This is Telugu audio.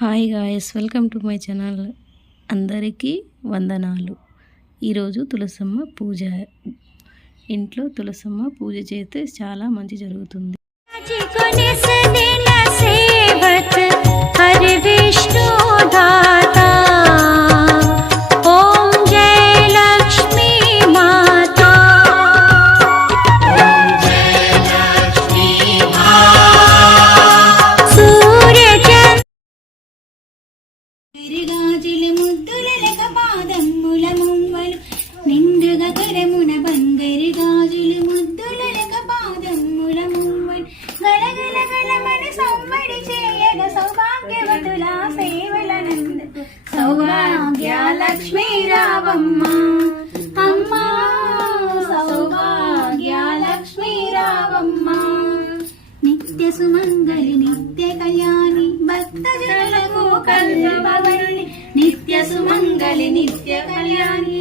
Hi guys, welcome to my channel. అందరికీ వందనాలు. ఈరోజు తులసమ్మ పూజ. ఇంట్లో తులసమ్మ పూజ చేస్తే చాలా మంచి జరుగుతుంది. గాజులు ముద్దులక పాదమ్ముల ముంగలు నిండుగా కరమున బంగరి గాజులు ముద్దులక పాదమ్ముల ముంగలు గలగల గలమన సవ్వడి చేయగ సౌభాగ్యవతుల సేవలనంద సౌభాగ్య లక్ష్మీ రావమ్మ అమ్మా సౌభాగ్య లక్ష్మీ రావమ్మ నిత్య సుమంగళి నిత్య కళ్యాణి భక్త జనులకు కల్పవరుణి నిత్య సుమంగళి నిత్య కళ్యాణి